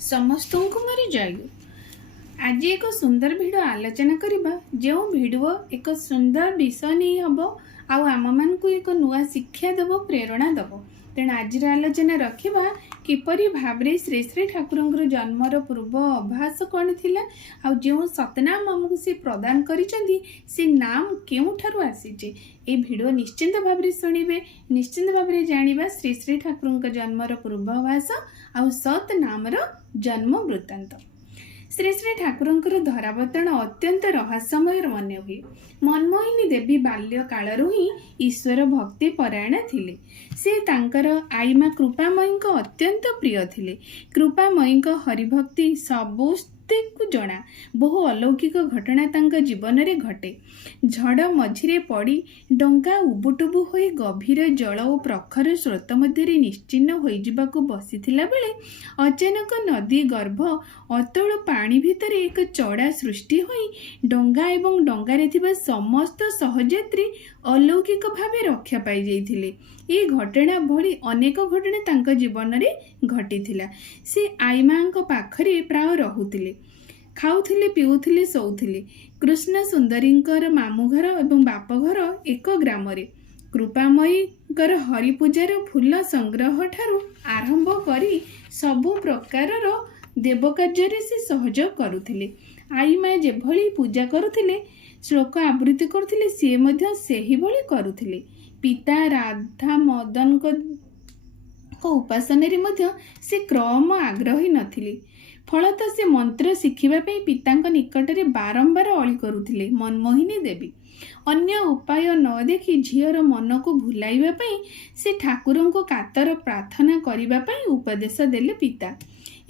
समस्त को मोर जय। आज एक सुंदर भिडियो आलोचना करबा जो भिडियो एक सुंदर विषय नहीं हम आम मान को एक नुआ शिक्षा देव प्रेरणा देव। तेणु आज आलोचना रखा किपरि भाव श्री श्री ठाकुर जन्मर पूर्व अभ्यास कौन थिला आ जो सतनाम आमको सी प्रदान करिसेंती से नाम केउठारु आसीचे ए भिडियो निश्चिंत भाव शुणिबे। निश्चिंत भाव जानिबा श्री श्री ठाकुर जन्मर पूर्वाभास आ सतनामर जन्म वृत्तांत। श्री श्री ठाकुर धरावतरण अत्यंत रहस्यमय मन हुए। मनमोहिनी देवी बाल्य कालरू ही ईश्वर भक्ति परायण थिले। से तांकर आईमा कृपामयी अत्यंत प्रिय थिले। कृपामयी हरिभक्ति सबू को जना। बहु अलौकिक घटना तांका जीवन रे घटे। झड़ मझिरे पड़ी डंगा उबुटुबु होई गभीर जल और प्रखर स्रोत मध्य निश्चिन्न होई जिबाकु बसिथिला बेले अचानक नदी गर्भ अतल पानी भितर एक चढ़ा सृष्टि होई डंगा एवं डंगारे थिबा समस्त सहयात्री अलौकिक भावे रक्षा पाई जाइथिले। ये घटना भली अनेक घटना तांका जीवन रे घटिथिला। से आईमांक पाखरे प्राय रहुथिले, खाउथिले, पिउथिले, शोउथिले। कृष्ण सुंदरींकर मामू घर एवं बाप घर एक ग्राम रे। कृपामयीकर हरिपूजार फूल संग्रह ठारू आरंभ करी सबु प्रकारर देव कार्य से सहयोग करुथिले। आई माँ जेभली पूजा करुथिले, श्लोक आवृत्ति करुथिले, सी मध्य सेही भली करुथिले। पिता राधा मदन को उपासन मध्य से क्रम आग्रही नथिले। फलतः से मंत्र शिखिबा पई पितांक निकटरे बारंबार अळी करुथिले। मनमोहिनी देवी अन्य उपाय न देखि झीर मन को भुलाइबा पई से ठाकुर को कातर प्रार्थना करिबा पई उपदेश देले पिता।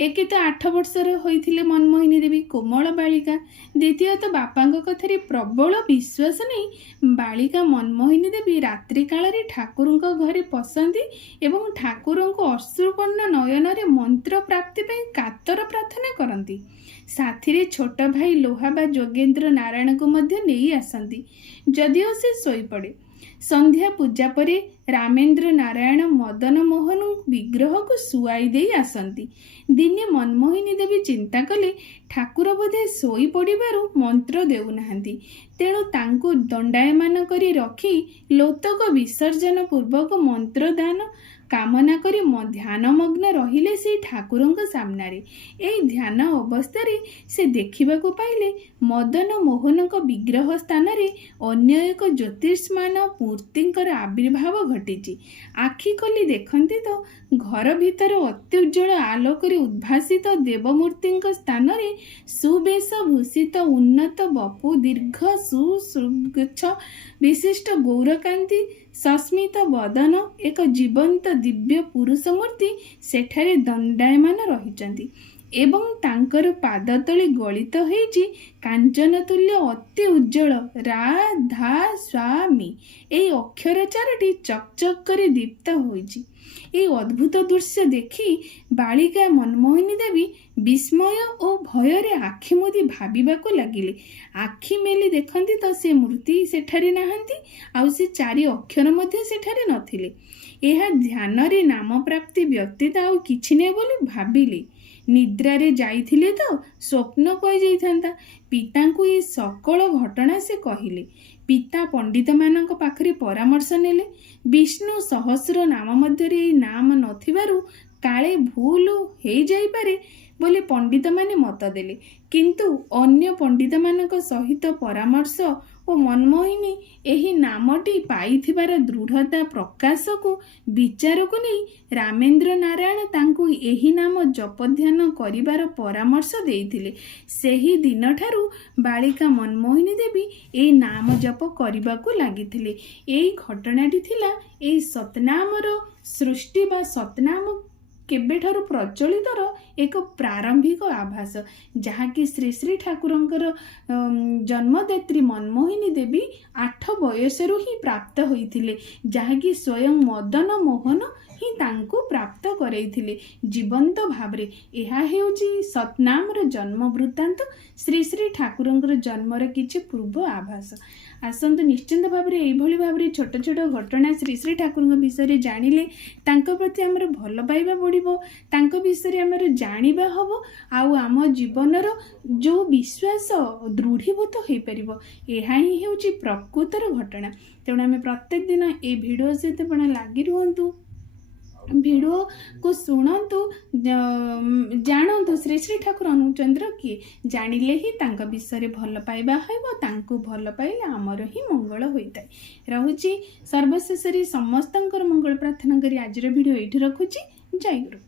एके तो 8 वर्षर होइथिले मनमोहिनी देवी, कोमल बालिका। द्वितीयत बापांक कथारे प्रबल विश्वास नहीं बालिका मनमोहिनी देवी रात्रि काल ठाकुर घरे पसंदी एवं ठाकुर अश्रुपन्न नयन रे मंत्र प्राप्ति पई कातर प्रार्थना करती। साथी रे छोट भाई लोहा बा जोगेंद्र नारायण को मध्य नहीं आसती। जदिओ से सोई पड़े। संध्या पूजा परे रामेंद्र नारायण मदन मोहन विग्रह को सुआई दे आसती। दिने मनमोहिनी देवी चिंता कले ठाकुर बोधे सोई पड़िबारु मंत्र देउनाहांती। तेणु तांको दंडायमान करी रखी लोतक विसर्जन पूर्वक मंत्र दान कामना करी ध्यानमग्न रहिले से ठाकुर सामनारे। एई ध्यान अवस्था से देखा पाइले मदन मोहन विग्रह स्थान रे अन्य एक ज्योतिष्मान मूर्तिंकर आविर्भाव घटी। आखि खोली देखती तो घर भितर अत्युज्वल आलोक उद्भासित देवमूर्ति स्थान रे सुवेश भूषित उन्नत बपु दीर्घ सुश्रुगच्छ विशिष्ट गौरकांति सस्मित बदन एक जीवंत दिव्य पुरुष मूर्ति सेठारे दंडायमान रहिचंती एवं तांकर पादतली गलित होईची कांचन तुल्य अति उज्जवल राधा स्वामी ए अक्षर चारोटी चकचक करी दीप्त होईची। ए अद्भुत दृश्य देखी बालिका मनमोहिनी देवी विस्मय और भय रे आखि मुदी भाबिबाकू लागिले। आखि मेली देखंती तो से मूर्ति सेठारे नाहंती आउ से 4 अक्षर मध्य सेठारे नथिले। एहा ध्यान रे नाम प्राप्ति व्यतीत आउ किछि नै बोली भाबिले। निद्रा रे जाइथिले तो स्वप्न कहि जाइथांता। पिता को ये सकल घटना से कहिले। पिता पंडित मानक पाखरे परामर्श नेले। विष्णु सहस्र नाम मध्य रे नाम नथिबारु काले भूल हे जाई पारे बोले पंडित माने मत देले। किंतु अन्य पंडित मानक सहित परामर्श और मनमोहिनी एही नामटी पाइथिबार दृढ़ता प्रकाश को विचार को नहीं रामेंद्र नारायण तांको एही नाम जप ध्यान करिबार परामर्श देइथिले। सेही दिन ठारू बालिका मनमोहिनी देवी ए नाम जप करिबाकू लागिथिले। एई घटनाटी थिला एई सतनामर सृष्टि बा सतनाम केबेठारु प्रचलितर एक प्रारंभिक आभास जहाँकि श्री श्री ठाकुरंकर जन्मदात्री मनमोहिनी देवी 8 बयसरू ही प्राप्त होइथिले, जहाँकि स्वयं मदन मोहन ही तांको प्राप्त करैथिले जीवंत भावरे। एहा हेउची सतनामर जन्म वृत्तांत। श्री श्री ठाकुरंकर जन्मर किछि पूर्व आभास। ଆସନ୍ତୁ ନିଶ୍ଚିନ୍ତ ଭାବରେ ଏଇଭଳି ଭାବରେ ଛୋଟ ଛୋଟ ଘଟଣା ଶ୍ରୀ ଶ୍ରୀ ଠାକୁରଙ୍କ ବିଷୟରେ ଜାଣିଲେ ତାଙ୍କ ପ୍ରତି ଆମର ଭଲ ପାଇବା ବଢ଼ିବ, ତାଙ୍କ ବିଷୟରେ ଆମର ଜାଣିବା ହେବ, ଆଉ ଆମ ଜୀବନର ଯେଉଁ ବିଶ୍ୱାସ ଦୃଢ଼ୀଭୂତ ହୋଇପାରିବ। ଏହା ହିଁ ହେଉଛି ପ୍ରକୃତର ଘଟଣା। ତେଣୁ ଆମେ ପ୍ରତ୍ୟେକ ଦିନ এই ଭିଡ଼ିଓ ସହିତ ଆପଣ ଲାଗି ରୁହନ୍ତୁ, ଭିଡ଼ିଓକୁ ଶୁଣନ୍ତୁ, ଜାଣନ୍ତୁ ଶ୍ରୀ ଶ୍ରୀ ଠାକୁର ଅନୁଚନ୍ଦ୍ର କିଏ। ଜାଣିଲେ ହିଁ ତାଙ୍କ ବିଷୟରେ ଭଲ ପାଇବା ହେବ, ତାଙ୍କୁ ଭଲ ପାଇଲେ ଆମର ହିଁ ମଙ୍ଗଳ ହୋଇଥାଏ। ରହୁଛି ସର୍ବଶେଷରେ ସମସ୍ତଙ୍କର ମଙ୍ଗଳ ପ୍ରାର୍ଥନା କରି ଆଜିର ଭିଡ଼ିଓ ଏଇଠି ରଖୁଛି। ଜୟ ଗୁରୁ।